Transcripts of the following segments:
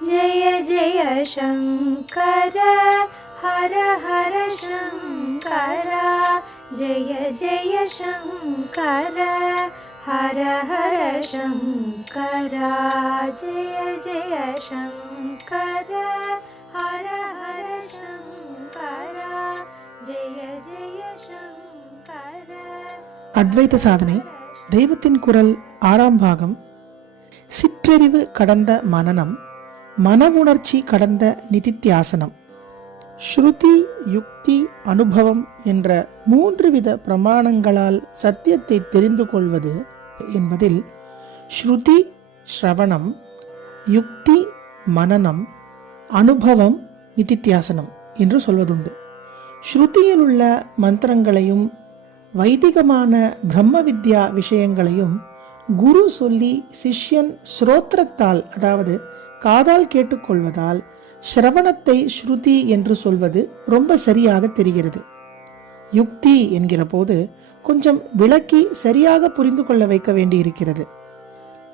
जय जय शङ्कर हर हर शङ्कर जय जय शङ्कर हर हर शङ्कर जय जय शङ्कर हर हर शङ्कर जय जय शङ्कर. அத்வைத சாதனை தெய்வத்தின் குரல் 6ஆம் பாகம். சிற்றறிவு கடந்த மனனம், மன உணர்ச்சி கடந்த நிதித்தியாசனம். ஸ்ருதி, யுக்தி, அனுபவம் என்ற 3 வித பிரமாணங்களால் சத்தியத்தை தெரிந்து கொள்வது என்பதில் ஸ்ருதி ஸ்ரவணம், யுக்தி மனனம், அனுபவம் நிதித்தியாசனம் என்று சொல்வதுண்டு. ஸ்ருதியில் உள்ள மந்திரங்களையும் வைதிகமான பிரம்ம வித்யா விஷயங்களையும் குரு சொல்லி சிஷ்யன் ஸ்ரோத்திரத்தால், அதாவது காதால் கேட்டுக்கொள்வதால் ஸ்ரவணத்தை ஸ்ருதி என்று சொல்வது ரொம்ப சரியாக தெரிகிறது. யுக்தி என்கிற போது கொஞ்சம் விளக்கி சரியாக புரிந்து கொள்ள வைக்க வேண்டியிருக்கிறது.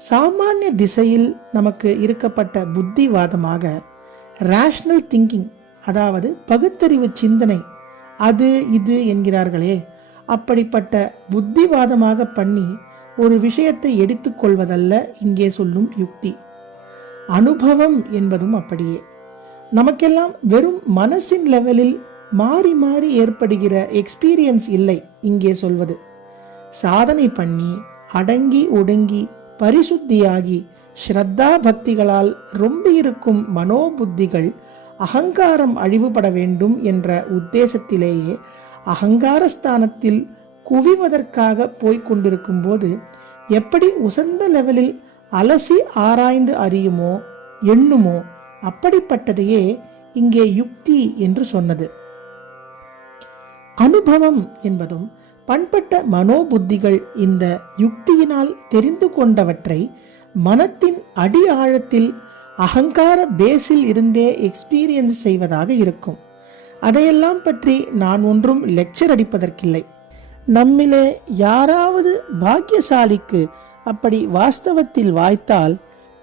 சாமானிய திசையில் நமக்கு இருக்கப்பட்ட புத்திவாதமாக ரேஷனல் திங்கிங், அதாவது பகுத்தறிவு சிந்தனை, அது இது என்கிறார்களே, அப்படிப்பட்ட புத்திவாதமாக பண்ணி ஒரு விஷயத்தை எடுத்துக்கொள்வதல்ல இங்கே சொல்லும் யுக்தி. அனுபவம் என்பதும் அப்படியே. நமக்கெல்லாம் வெறும் மனசின் லெவலில் மாறி மாறி ஏற்படுகிற எக்ஸ்பீரியன்ஸ் இல்லை இங்கே சொல்வது. சாதனை பண்ணி அடங்கி ஒடுங்கி பரிசுத்தியாகி ஸ்ரத்தா பக்திகளால் ரொம்ப இருக்கும் மனோபுத்திகள் அகங்காரம் அழிவுபட வேண்டும் என்ற உத்தேசத்திலேயே அகங்காரஸ்தானத்தில் குவிவதற்காக போய்கொண்டிருக்கும் போது எப்படி உசந்த லெவலில் அலசி ஆராய்ந்து அறியுமோ எண்ணுமோ அப்படிப்பட்டதையே இங்கே யுக்தி என்று சொன்னது. அனுபவம் என்பதும் பண்பட்ட மனோபுத்திகள் இந்த யுக்தியினால் தெரிந்து கொண்டவற்றை மனத்தின் அடி ஆழத்தில் அகங்கார பேஸில் இருந்தே எக்ஸ்பீரியன்ஸ் செய்வதாக இருக்கும். அதையெல்லாம் பற்றி நான் ஒன்றும் லெக்சர் அடிப்பதற்கில்லை. நம்மிலே யாராவது பாக்கியசாலிக்கு அப்படி வாஸ்தவத்தில் வாய்த்தால்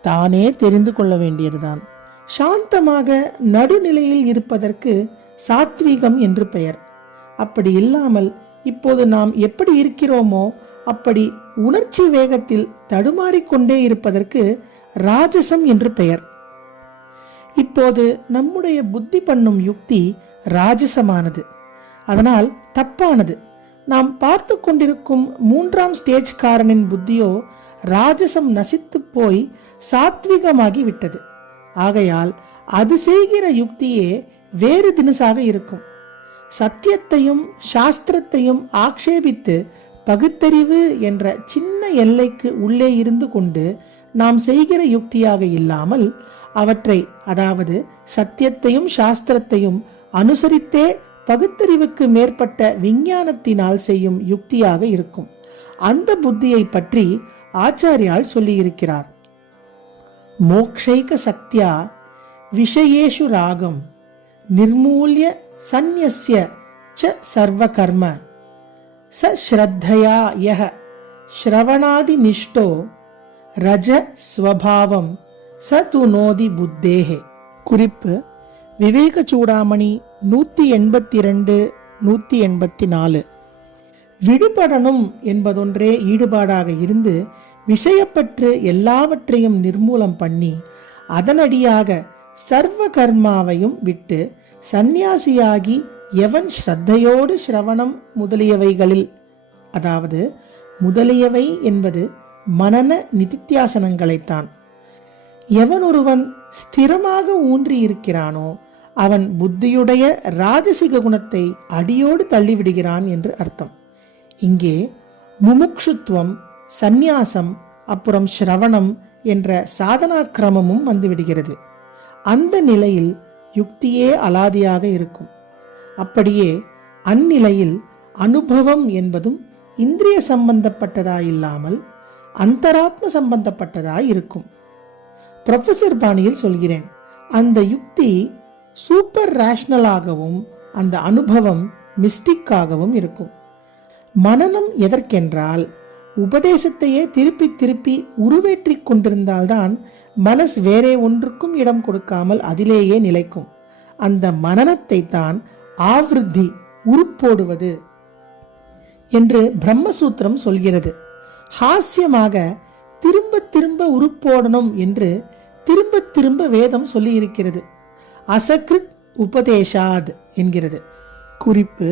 தானே தெரிந்து கொள்ள வேண்டியதுதான். சாந்தமாக நடுநிலையில் இருப்பதற்கு சாத்வீகம் என்று பெயர். அப்படி இல்லாமல் இப்போது நாம் எப்படி இருக்கிறோமோ அப்படி உணர்ச்சி வேகத்தில் தடுமாறிக்கொண்டே இருப்பதற்கு ராஜசம் என்று பெயர். இப்போது நம்முடைய புத்தி பண்ணும் யுக்தி ராஜசமானது, அதனால் தப்பானது. நாம் பார்த்து கொண்டிருக்கும் 3ஆம் ஸ்டேஜ்காரனின் புத்தியோ ராஜசம் நசித்து போய் சாத்விகமாகி விட்டது. ஆகையால் அது செய்கிற யுக்தியே வேறு தினசாக இருக்கும். சத்தியத்தையும் சாஸ்திரத்தையும் ஆக்ஷேபித்து பகுத்தறிவு என்ற சின்ன எல்லைக்கு உள்ளே இருந்து கொண்டு நாம் செய்கிற யுக்தியாக இல்லாமல் அவற்றை, அதாவது சத்தியத்தையும் சாஸ்திரத்தையும் அனுசரித்தே பகுத்தறிவுக்கு மேற்பட்ட விஞ்ஞானத்தினால் செய்யும் யுக்தியாக இருக்கும். அந்த புத்தியை பற்றி ஆச்சாரியால் சொல்லியிருக்கிறார். மோக்ஷைக சக்தியா விஷயேஷு ராகம் நிர்மூல்ய சந்நியஸ்ய ச சர்வ கர்ம ச ஸ்ரத்தயா யஹ ஸ்ரவணாதி நிஷ்டோ ரஜ ஸ்வபாவம் ச துனோதி புத்தேஹே. குறிப்பு: விவேக சூடாமணி 182, 184. விடுபடணும் என்பதொன்றே ஈடுபாடாக இருந்து விஷயப்பற்று எல்லாவற்றையும் நிர்மூலம் பண்ணி அதனடியாக சர்வ கர்மாவையும் விட்டு சந்நியாசியாகி எவன் ஸ்ரத்தையோடு ஸ்ரவணம் முதலியவைகளில், அதாவது முதலியவை என்பது மனன நிதித்தியாசனங்களைத்தான், எவன் ஒருவன் ஸ்திரமாக ஊன்றி இருக்கிறானோ அவன் புத்தியுடைய ராஜசிக குணத்தை அடியோடு தள்ளிவிடுகிறான் என்று அர்த்தம். இங்கே முமுக்ஷுத்துவம், சந்நியாசம், அப்புறம் ஸ்ரவணம் என்ற சாதனா கிரமமும் வந்துவிடுகிறது. அந்த நிலையில் யுக்தியே அலாதியாக இருக்கும். அப்படியே அந்நிலையில் அனுபவம் என்பதும் இந்திரிய சம்பந்தப்பட்டதாயில்லாமல் அந்தராத்ம சம்பந்தப்பட்டதாய் இருக்கும். ப்ரொஃபசர் பாணியில் சொல்கிறேன், அந்த யுக்தி சூப்பர் ரேஷனலாகவும் அந்த அனுபவம் மிஸ்டிக்காகவும் இருக்கும். மனனம் எதற்கென்றால் உபதேசத்தையே திருப்பி திருப்பி உருவேற்றிக் கொண்டிருந்தால்தான் மனஸ் வேறே ஒன்றுக்கும் இடம் கொடுக்காமல் அதிலேயே நிலைக்கும். அந்த மனனத்தை தான் ஆவிருத்தி, உருப்போடுவது என்று பிரம்மசூத்திரம் சொல்கிறது. ஹாஸ்யமாக திரும்ப திரும்ப உருப்போடணும் என்று திரும்ப திரும்ப வேதம் சொல்லி இருக்கிறது. அசகிருத் உபதேசாத் என்கிறது. குறிப்பு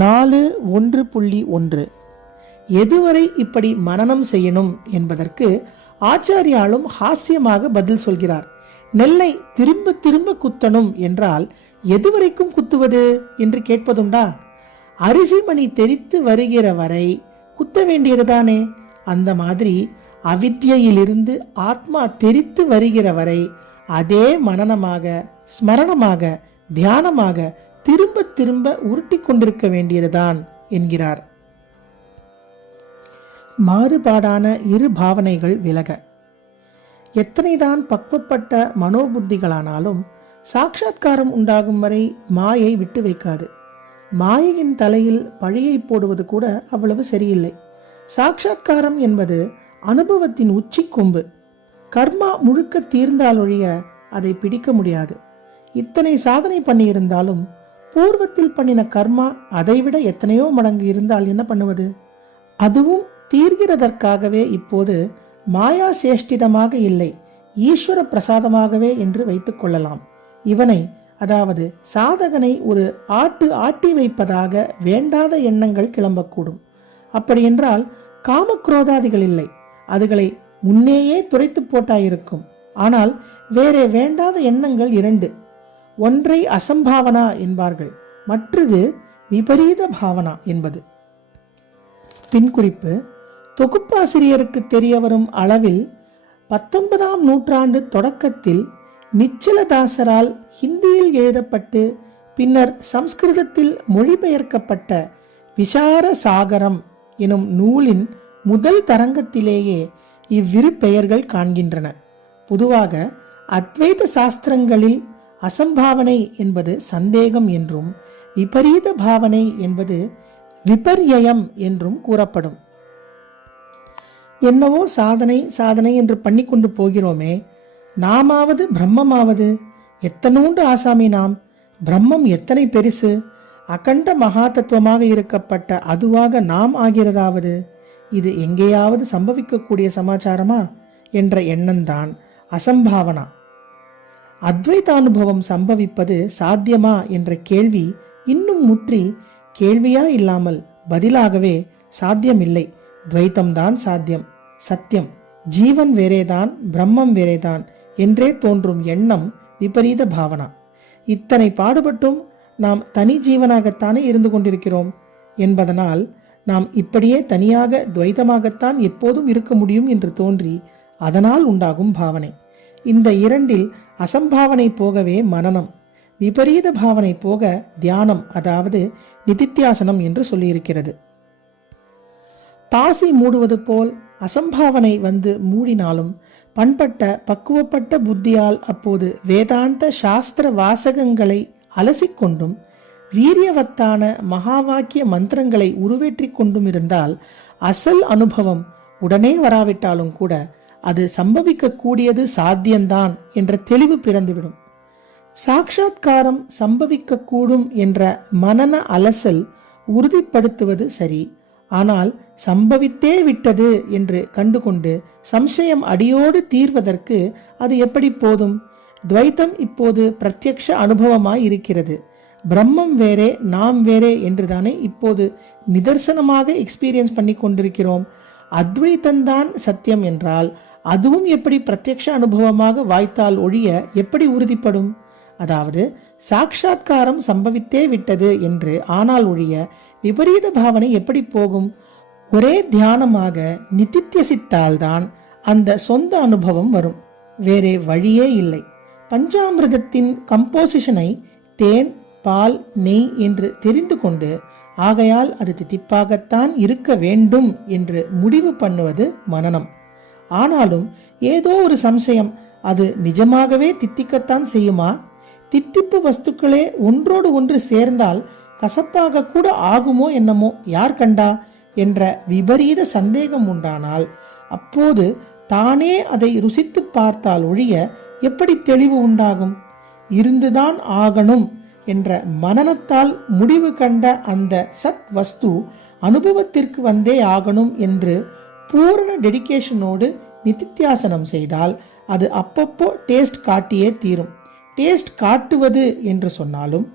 4.1.1. எதுவரை இப்படி மனனம் செய்யணும் என்பதற்கு ஆச்சாரியாலும் ஹாஸ்யமாக பதில் சொல்கிறார். நெல்லை திரும்ப திரும்ப குத்தணும் என்றால் எதுவரைக்கும் குத்துவது என்று கேட்பதுண்டா? அரிசி மணி தெரித்து வருகிற வரை குத்த வேண்டியதுதானே. அந்த மாதிரி அவித்யிலிருந்து ஆத்மா தெரித்து வருகிற வரை அதே மனனமாக, ஸ்மரணமாக, தியானமாக திரும்ப திரும்ப உருட்டி கொண்டிருக்க வேண்டியதுதான் என்கிறார். மாறுபாடான இரு பாவனைகள் விலக. எத்தனைதான் பக்குவப்பட்ட மனோபுத்திகளானாலும் சாட்சாத்காரம் உண்டாகும் வரை மாயை விட்டு வைக்காது. மாயையின் தலையில் பழியை போடுவது கூட அவ்வளவு சரியில்லை. சாட்சாத்காரம் என்பது அனுபவத்தின் உச்சி கொம்பு. கர்மா முழுக்க தீர்ந்தாலொழிய அதை பிடிக்க முடியாது. இத்தனை சாதனை பண்ணியிருந்தாலும் பூர்வத்தில் பண்ணின கர்மா அதைவிட எத்தனையோ மடங்கு இருந்தால் என்ன பண்ணுவது? அதுவும் தீர்கிறதற்காகவே இப்போது மாயா சேஷ்டிதமாக இல்லை, ஈஸ்வர பிரசாதமாகவே என்று வைத்துக் கொள்ளலாம். இவனை, அதாவது சாதகனை ஒரு ஆட்டி வைப்பதாக வேண்டாத எண்ணங்கள் கிளம்பக்கூடும். அப்படியென்றால் காமக்ரோதாதிகள் இல்லை, அதுகளை முன்னேயே துரைத்து போட்டாயிருக்கும். ஆனால் வேறே வேண்டாத எண்ணங்கள் இரண்டு. ஒன்றை அசம்பாவனா என்பார்கள், மற்றது விபரீத பாவனா என்பது. பின்குறிப்பு: தொகுப்பாசிரியருக்கு தெரிய வரும் அளவில் 19ஆம் நூற்றாண்டு தொடக்கத்தில் நிச்சலதாசரால் ஹிந்தியில் எழுதப்பட்டு பின்னர் சம்ஸ்கிருதத்தில் மொழிபெயர்க்கப்பட்ட விசார சாகரம் எனும் நூலின் முதல் தரங்கத்திலேயே இவ்விரு பெயர்கள் காண்கின்றன. பொதுவாக அத்வைத சாஸ்திரங்களில் அசம்பாவனை என்பது சந்தேகம் என்றும் விபரீத பாவனை என்பது விபர்யம் என்றும் கூறப்படும். என்னவோ சாதனை சாதனை என்று பண்ணிக்கொண்டு போகிறோமே, நாமாவது பிரம்மமாவது எத்தனூண்டு ஆசாமி நாம். பிரம்மம் எத்தனை பெருசு, அகண்ட மகா தத்துவமாக இருக்கப்பட்ட அதுவாக நாம் ஆகிறதாவது இது எங்கேயாவது சம்பவிக்கக்கூடிய சமாச்சாரமா என்ற எண்ணம்தான் அசம்பாவனா. அத்வைதானுபவம் சம்பவிப்பது சாத்தியமா என்ற கேள்வி இன்னும் முற்றி கேள்வியா இல்லாமல் பதிலாகவே சாத்தியமில்லை, துவைத்தம்தான் சாத்தியம், சத்தியம், ஜீவன் வேறேதான், பிரம்மம் வேறேதான் என்றே தோன்றும் எண்ணம் விபரீத பாவனா. இத்தனை பாடுபட்டும் நாம் தனி ஜீவனாகத்தானே இருந்து கொண்டிருக்கிறோம் என்பதனால் நாம் இப்படியே தனியாக துவைதமாகத்தான் எப்போதும் இருக்க முடியும் என்று தோன்றி அதனால் உண்டாகும் பாவனை. இந்த இரண்டில் அசம்பாவனை போகவே மனனம், விபரீத பாவனை போக தியானம், அதாவது நிதித்தியாசனம் என்று சொல்லியிருக்கிறது. பாசி மூடுவது போல் அசம்பாவனை வந்து மூடினாலும் பண்பட்ட பக்குவப்பட்ட புத்தியால் அப்போது வேதாந்த சாஸ்திர வாசகங்களை அலசிக்கொண்டும் வீரியவத்தான மகாவாக்கிய மந்திரங்களை உருவேற்றி கொண்டும் இருந்தால் அசல் அனுபவம் உடனே வராவிட்டாலும் கூட அது சம்பவிக்க கூடியது சாத்தியம்தான் என்ற தெளிவு பிறந்துவிடும். சாட்சாத்காரம் சம்பவிக்க கூடும் என்ற மனன அலசல் உறுதிப்படுத்துவது சரி. ஆனால் சம்பவித்தே விட்டது என்று கண்டுகொண்டு சம்சயம் அடியோடு தீர்வதற்கு அது எப்படி போதும்? துவைத்தம் இப்போது பிரத்யக்ஷ அனுபவமாய் இருக்கிறது. பிரம்மம் வேறே நாம் வேறே என்றுதானே இப்போது நிதர்சனமாக எக்ஸ்பீரியன்ஸ் பண்ணி கொண்டிருக்கிறோம். அத்வைத்தந்தான் சத்தியம் என்றால் அதுவும் எப்படி பிரத்யக்ஷ அனுபவமாக வாய்த்தால் ஒழிய எப்படி உறுதிப்படும்? அதாவது சாட்சாத்காரம் சம்பவித்தே விட்டது என்று ஆனால் ஒழிய விபரீத பாவனை எப்படி போகும்? ஒரே தியானமாக நிதித்தியசித்தால்தான் அந்த சொந்த அனுபவம் வரும், வேறே வழியே இல்லை. பஞ்சாமிர்தத்தின் கம்போசிஷனை தேன், பால், நெய் என்று தெரிந்து கொண்டு ஆகையால் அது தித்திப்பாகத்தான் இருக்க வேண்டும் என்று முடிவு பண்ணுவது மனனம். ஆனாலும் ஏதோ ஒரு சம்சயம், அது நிஜமாகவே தித்திக்கத்தான் செய்யுமா? தித்திப்பு வஸ்துக்களே ஒன்றோடு ஒன்று சேர்ந்தால் கசப்பாக கூட ஆகுமோ என்னமோ, யார் கண்டா? என்ற விபரீத சந்தேகம் உண்டானால் அப்போது தானே அதை ருசித்து பார்த்தால் ஒழிய எப்படி தெளிவு உண்டாகும்? இருந்துதான் ஆகணும் என்ற மனனத்தால் முடிவு கண்ட அந்த சத் வஸ்து அனுபவத்திற்கு வந்தே ஆகணும் என்று பூரண டெடிகேஷனோடு நிதித்தியாசனம் செய்தால் அது அப்பப்போ டேஸ்ட் காட்டியே தீரும். டேஸ்ட் காட்டுவது என்று சொன்னாலும்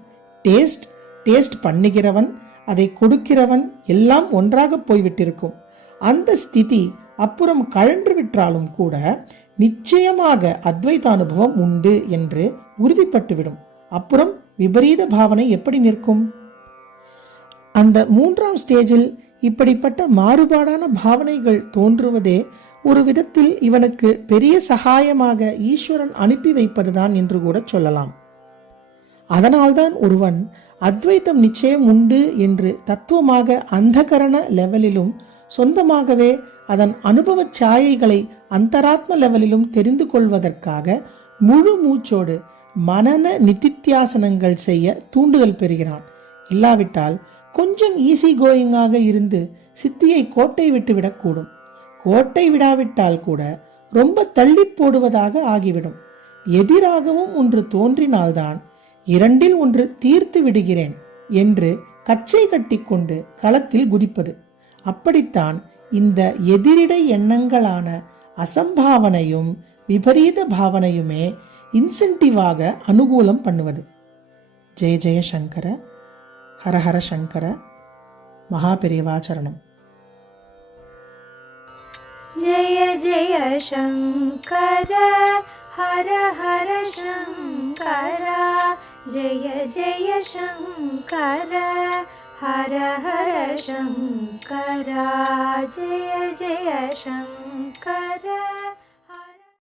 டேஸ்ட் பண்ணுகிறவன், அதை கொடுக்கிறவன் எல்லாம் ஒன்றாக போய்விட்டிருக்கும். அந்த ஸ்திதி அப்புறம் கழன்று விட்டாலும் கூட நிச்சயமாக அத்வைத அனுபவம் உண்டு என்று உறுதிப்பட்டுவிடும். அப்புறம் விபரீத பாவனை எப்படி நிற்கும்? அந்த 3ஆம் ஸ்டேஜில் இப்படிப்பட்ட மாறுபாடான பாவனைகள் தோன்றுவதே ஒரு விதத்தில் இவனுக்கு பெரிய சகாயமாக ஈஸ்வரன் அனுப்பி வைப்பதுதான் என்று கூட சொல்லலாம். அதனால்தான் ஒருவன் அத்வைத்தம் நிச்சயம் உண்டு என்று தத்துவமாக அந்தகரண லெவலிலும் சொந்தமாகவே அதன் அனுபவ சாயைகளை அந்தராத்ம லெவலிலும் தெரிந்து கொள்வதற்காக முழு மூச்சோடு மனன நிதித்தியாசனங்கள் செய்ய தூண்டுதல் பெறுகிறான். இல்லாவிட்டால் கொஞ்சம் ஈஸி கோயிங்காக இருந்து சித்தியை கோட்டை விட்டு விடக்கூடும். கோட்டை விடாவிட்டால் கூட ரொம்ப தள்ளி போடுவதாக ஆகிவிடும். எதிராகவும் ஒன்று தோன்றினால்தான் 2இல் 1 தீர்த்து விடுகிறேன் என்று கச்சை கட்டிக்கொண்டு களத்தில் குதிப்பது. அப்படித்தான் இந்த எதிரிடை எண்ணங்களான அசம்பாவனையும் விபரீத பாவனையுமே இன்சென்டிவாக அனுகூலம் பண்ணுவது. ஜெய ஜெய சங்கர, ஹரஹர சங்கர, மகாபெரிவாச்சரணம். जय जय शङ्कर हर हर शङ्कर जय जय शङ्कर हर हर शङ्कर जय जय शङ्कर.